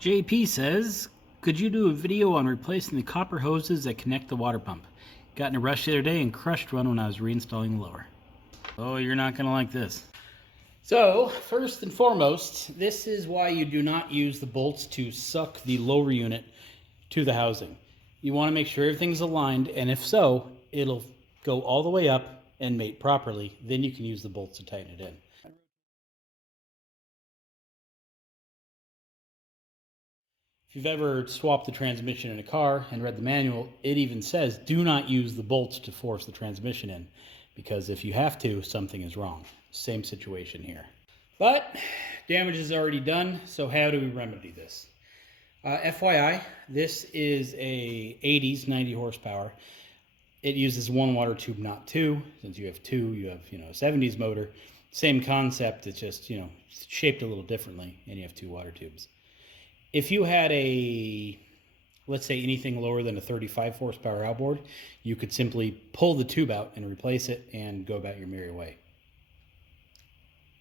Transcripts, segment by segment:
JP says, could you do a video on replacing the copper hoses that connect the water pump? Got in a rush the other day and crushed one when I was reinstalling the lower. Oh, you're not going to like this. So, first and foremost, this is why you do not use the bolts to suck the lower unit to the housing. You want to make sure everything's aligned, and if so, it'll go all the way up and mate properly. Then you can use the bolts to tighten it in. If you've ever swapped the transmission in a car and read the manual, it even says do not use the bolts to force the transmission in, because if you have to, something is wrong. Same situation here. But damage is already done, so how do we remedy this? FYI, this is a 80s 90 horsepower. It uses one water tube, not two. Since you have two, you have a 70s motor. Same concept, it's just shaped a little differently, and you have two water tubes. If you had let's say anything lower than a 35 horsepower outboard, you could simply pull the tube out and replace it and go about your merry way.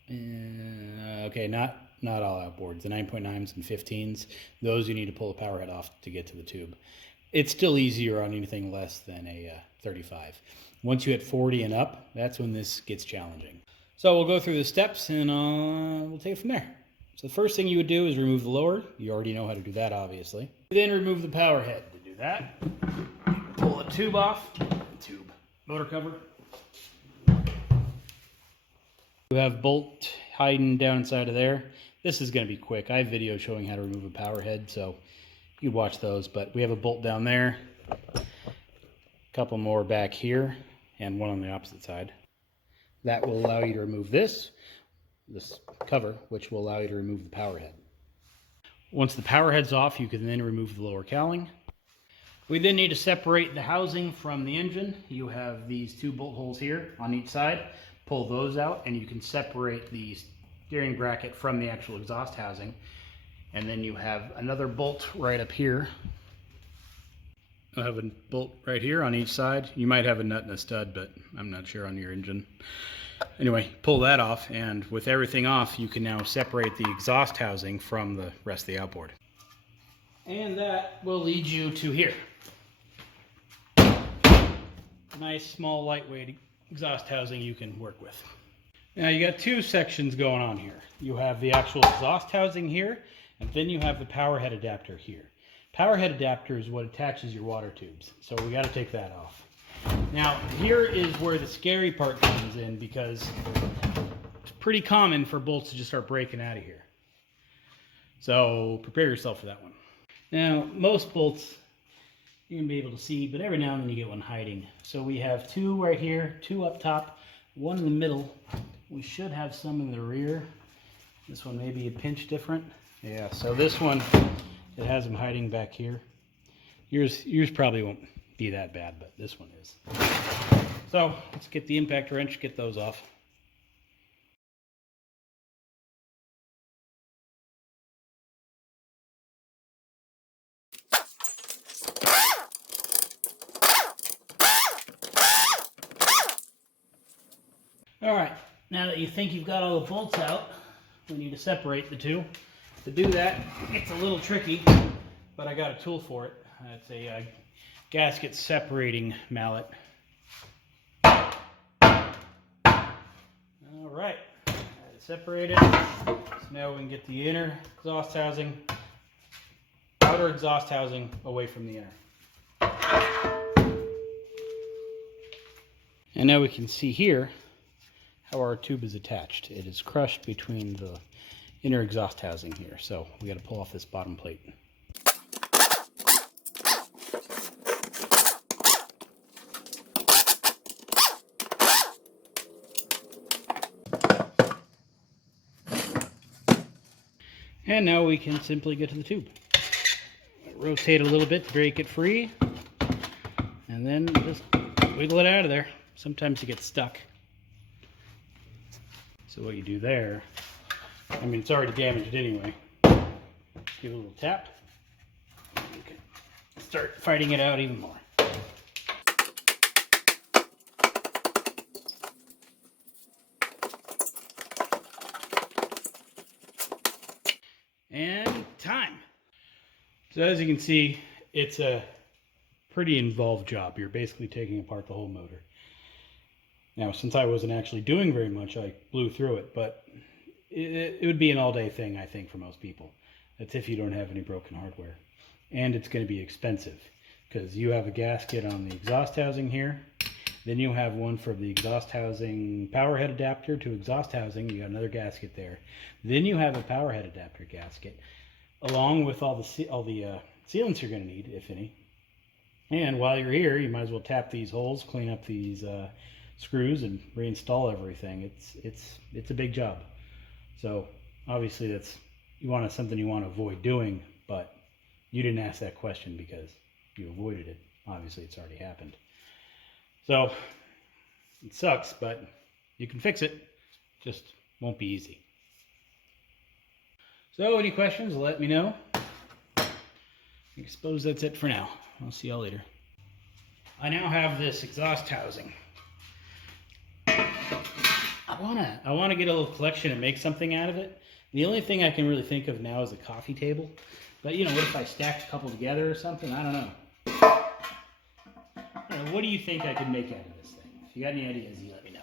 Okay, not all outboards. The 9.9s and 15s, those you need to pull the power head off to get to the tube. It's still easier on anything less than a 35. Once you hit 40 and up, that's when this gets challenging. So we'll go through the steps and we'll take it from there. So the first thing you would do is remove the lower. You already know how to do that, obviously. Then remove the power head. To do that, pull the tube off. Motor cover. You have bolt hiding down inside of there. This is going to be quick. I have videos showing how to remove a power head, so you can watch those. But we have a bolt down there, a couple more back here, and one on the opposite side. That will allow you to remove this cover, which will allow you to remove the power head. Once the power head's off, you can then remove the lower cowling. We then need to separate the housing from the engine. You have these two bolt holes here on each side. Pull those out and you can separate the steering bracket from the actual exhaust housing. And then you have another bolt right up here. You'll have a bolt right here on each side. You might have a nut and a stud, but I'm not sure on your engine. Anyway, pull that off, and with everything off, you can now separate the exhaust housing from the rest of the outboard. And that will lead you to here. Nice, small, lightweight exhaust housing you can work with. Now you got two sections going on here. You have the actual exhaust housing here, and then you have the power head adapter here. Power head adapter is what attaches your water tubes, so we got to take that off. Now, here is where the scary part comes in, because it's pretty common for bolts to just start breaking out of here. So prepare yourself for that one. Now, most bolts you're going to be able to see, but every now and then you get one hiding. So we have two right here, two up top, one in the middle. We should have some in the rear. This one may be a pinch different. Yeah, so this one, it has them hiding back here. Yours probably won't be that bad, but this one is. So let's get the impact wrench, get those off. All right, now that you think you've got all the bolts out, we need to separate the two. To do that, it's a little tricky, but I got a tool for it. It's a gasket separating mallet. All right, got it separated. So now we can get the inner exhaust housing, outer exhaust housing away from the inner. And now we can see here how our tube is attached. It is crushed between the inner exhaust housing here. So we got to pull off this bottom plate. And now we can simply get to the tube. Rotate a little bit to break it free, and then just wiggle it out of there. Sometimes it gets stuck. So what you do there, I mean, it's already damaged anyway. Give it a little tap. You can start fighting it out even more. And time. So as you can see, it's a pretty involved job. You're basically taking apart the whole motor. Now, since I wasn't actually doing very much, I blew through it, but it would be an all-day thing, I think, for most people. That's if you don't have any broken hardware. And it's going to be expensive, because you have a gasket on the exhaust housing here. Then you have one for the exhaust housing power head adapter to exhaust housing. You got another gasket there. Then you have a power head adapter gasket, along with all the sealants you're going to need, if any. And while you're here, you might as well tap these holes, clean up these screws, and reinstall everything. It's a big job. So obviously that's something you want to avoid doing, but you didn't ask that question because you avoided it. Obviously it's already happened. So it sucks, but you can fix it. Just won't be easy. So any questions, let me know. I suppose that's it for now. I'll see y'all later. I now have this exhaust housing. I wanna get a little collection and make something out of it. The only thing I can really think of now is a coffee table. But you know, what if I stacked a couple together or something? I don't know. What do you think I could make out of this thing? If you got any ideas, you let me know.